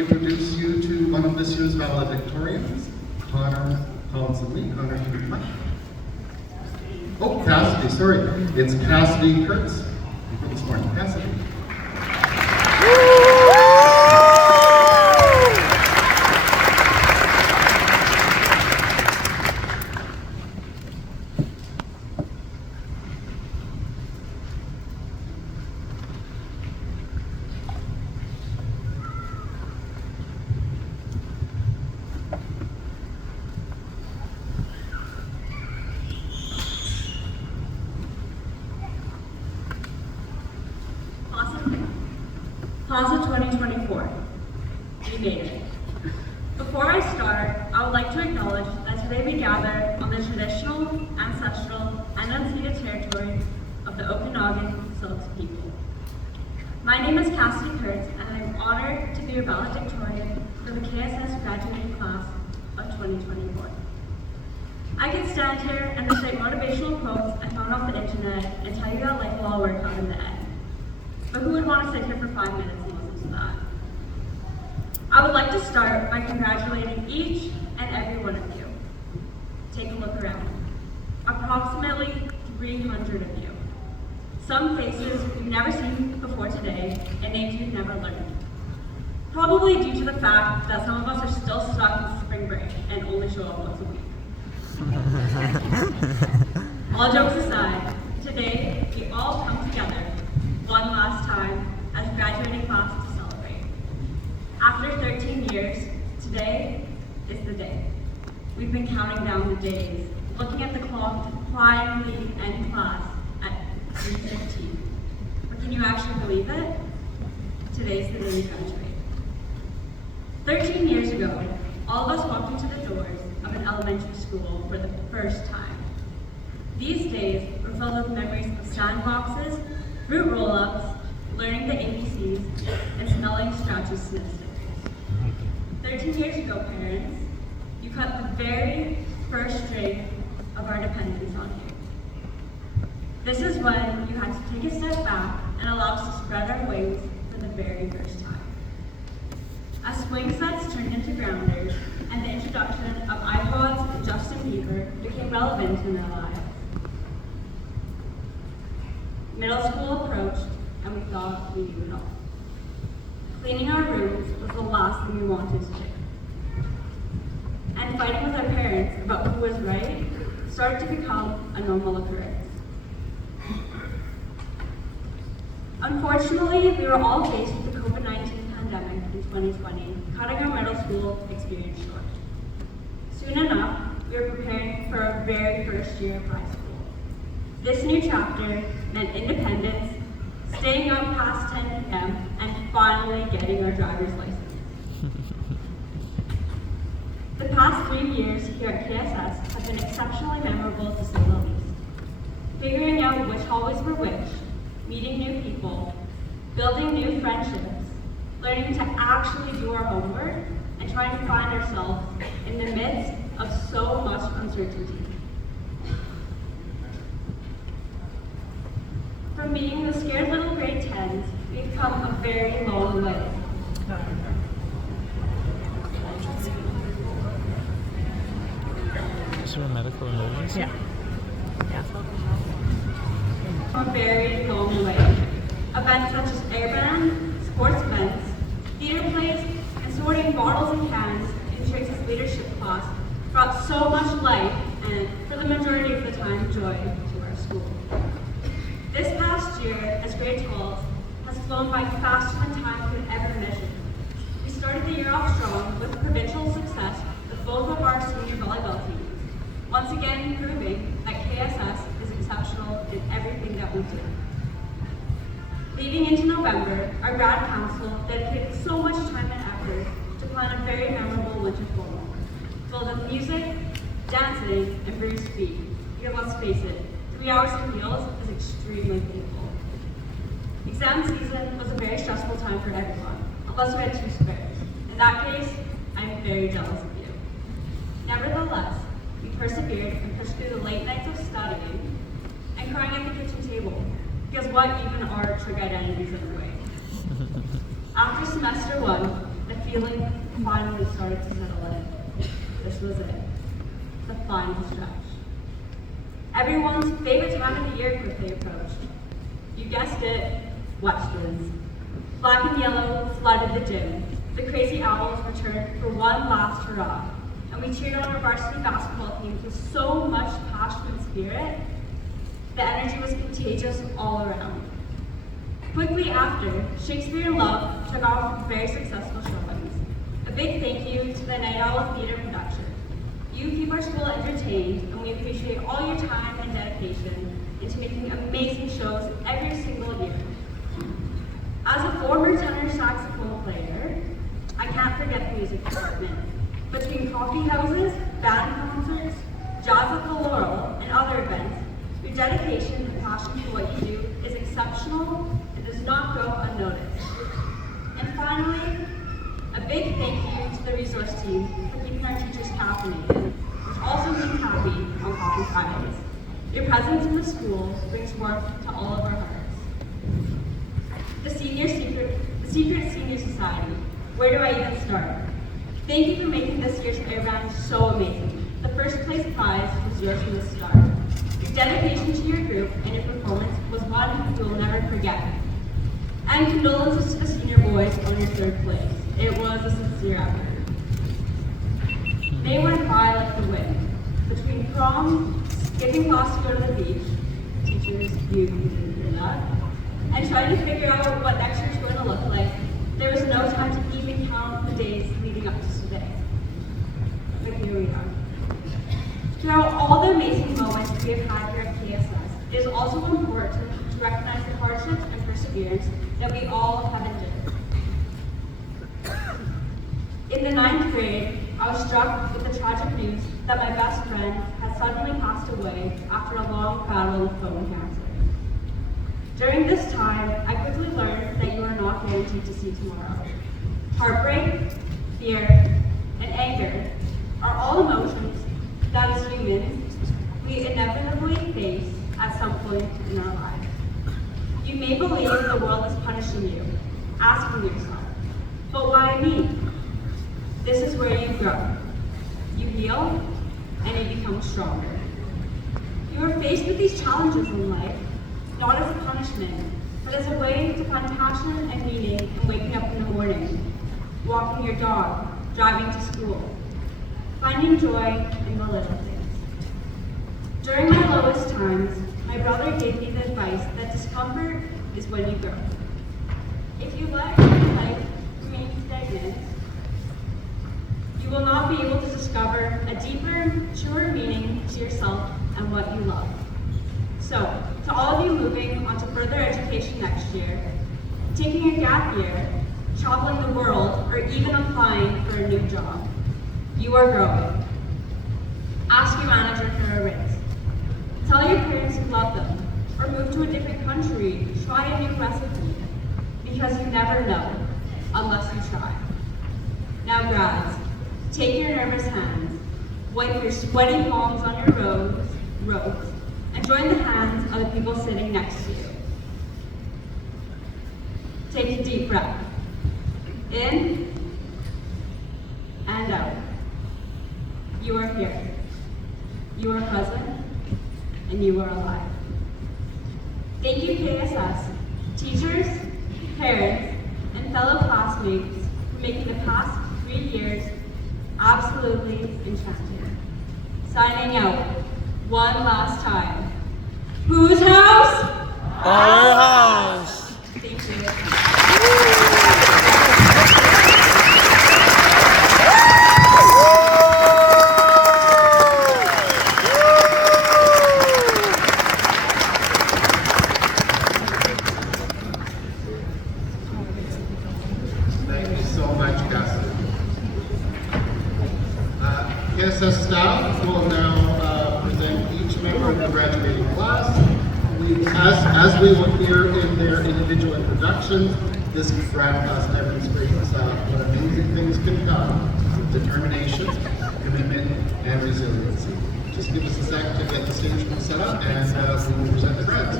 Introduce you to one of this year's valedictorians, Connor Collins-Lee. Connor, can you come up? Oh, Cassidy, sorry. It's Cassidy Kurtz this morning. Cassidy. Class of 2024, we made it. Before I start, I would like to acknowledge that today we gather on the traditional, ancestral, and unceded territory of the Okanagan Silt people. My name is Cassidy Kurtz, and I am honored to be a valedictorian for the KSS graduating class of 2024. I could stand here and recite motivational quotes I found off the internet and tell you that life will all work out in the end. But who would want to sit here for 5 minutes and listen to that? I would like to start by congratulating each and every one of you. Take a look around. Approximately 300 of you. Some faces you've never seen before today, and names you've never learned. Probably due to the fact that some of us are still stuck in spring break and only show up once a week. All jokes aside, today we all come together one last time as a graduating class to celebrate. After 13 years, today is the day. We've been counting down the days, looking at the clock to finally end class at 3:15. But can you actually believe it? Today's the day we graduate. 13 years ago, all of us walked into the doors of an elementary school for the first time. These days were filled with memories of sandboxes, fruit roll-ups, learning the ABCs, and smelling Scratch's sniff stickers. 13 years ago, parents, you cut the very first string of our dependence on you. This is when you had to take a step back and allow us to spread our wings for the very first time. As swing sets turned into grounders, and the introduction of iPods and Justin Bieber became relevant in their lives. Middle school approached, and we thought we knew it all. Cleaning our rooms was the last thing we wanted to do. And fighting with our parents about who was right started to become a normal occurrence. Unfortunately, we were all faced with the COVID-19 pandemic in 2020, cutting our middle school experience short. Soon enough, we were preparing for our very first year of high school. This new chapter meant independence, staying up past 10 p.m., and finally getting our driver's license. The past 3 years here at KSS have been exceptionally memorable to say the least. Figuring out which hallways were which, meeting new people, building new friendships, learning to actually do our homework, and trying to find ourselves in the midst of so much uncertainty. From being the scared little grade 10s, we've come a very long way. Is there a medical emergency? Yeah. A very long way. Events such as airband, sports events, theater plays, and sorting bottles and cans in Trace's leadership class brought so much life and, for the majority of the time, joy to our school. This past year, as grade 12, has flown by faster than time could ever measure. We started the year off strong with provincial success with both of our senior volleyball teams, once again proving that KSS is exceptional in everything that we do. Leading into November, our grad council dedicated so much time and effort to plan a very memorable winter formal, filled with music, dancing, and bruised feet. Because let's face it, 3 hours in heels is extremely painful. Exam season was a very stressful time for everyone, unless we had 2 spares. In that case, I'm very jealous of you. Nevertheless, we persevered and pushed through the late nights of studying and crying at the kitchen table, because what even are true identities anyway? After semester 1, the feeling finally started to settle in. This was it, the final stretch. Everyone's favorite time of the year quickly approached. You guessed it, Westerns. Black and yellow flooded the gym. The Crazy Owls returned for one last hurrah, and we cheered on our varsity basketball team with so much passion and spirit. The energy was contagious all around. Quickly after, Shakespeare in Love took off with very successful showings. A big thank you to the Night Owl Theatre production. You keep our school entertained, and we appreciate all your time and dedication into making amazing shows every single year. As a former tenor saxophone player, I can't forget the music department. Between coffee houses, band concerts, jazz at the Laurel, and other events, your dedication and passion for what you do is exceptional and does not go unnoticed. And finally, a big thank you to the resource team for keeping our teachers caffeinated, which also means happy on Coffee Fridays. Your presence in the school brings warmth to all of our hearts. The Secret Senior Society. Where do I even start? Thank you for making this year's air band so amazing. The first place prize was yours from the start. Your dedication to your group and your performance was one we will never forget. And condolences to the senior boys on your third place. It was a sincere effort. They went by like the wind. Between prom, skipping class to go to the beach, teachers, you didn't hear that, and trying to figure out what next year's going to look like, there was no time to even count the days leading up to today. But here we are. Throughout all the amazing moments we have had here at KSS, it is also important to recognize the hardships and perseverance that we all have endured. In the 9th grade, I was struck with the tragic news that my best friend had suddenly passed away after a long battle with bone cancer. During this time, I quickly learned that you are not guaranteed to see tomorrow. Heartbreak, fear, and anger are all emotions that as humans, we inevitably face at some point in our lives. You may believe the world is punishing you, asking yourself, but why me? This is where you grow. You heal, and you become stronger. You are faced with these challenges in life, not as a punishment, but as a way to find passion and meaning in waking up in the morning, walking your dog, driving to school, finding joy in the little things. During my lowest times, my brother gave me the advice that discomfort is when you grow. If you let your life remain stagnant, you will not be able to discover a deeper, truer meaning to yourself and what you love. So, to all of you moving on to further education next year, taking a gap year, traveling the world, or even applying for a new job, you are growing. Ask your manager for a raise. Tell your parents you love them, or move to a different country, try a new recipe, because you never know unless you try. Now grads, take your nervous hands, wipe your sweaty palms on your robes, and join the hands of the people sitting next to you. Take a deep breath. In and out. You are here. You are present, and you are alive. Thank you, KSS, teachers, parents, and fellow classmates for making the past 3 years absolutely enchanting. Signing out one last time. Whose house? Our house. Thank you. Thank you so much, Cassidy. KSS staff will now present each member of the graduating class. As we will hear in their individual introductions, this grad class demonstrates what amazing things can come with determination, commitment, and resiliency. Just give us a sec to get the stage set up, and we will present the grads.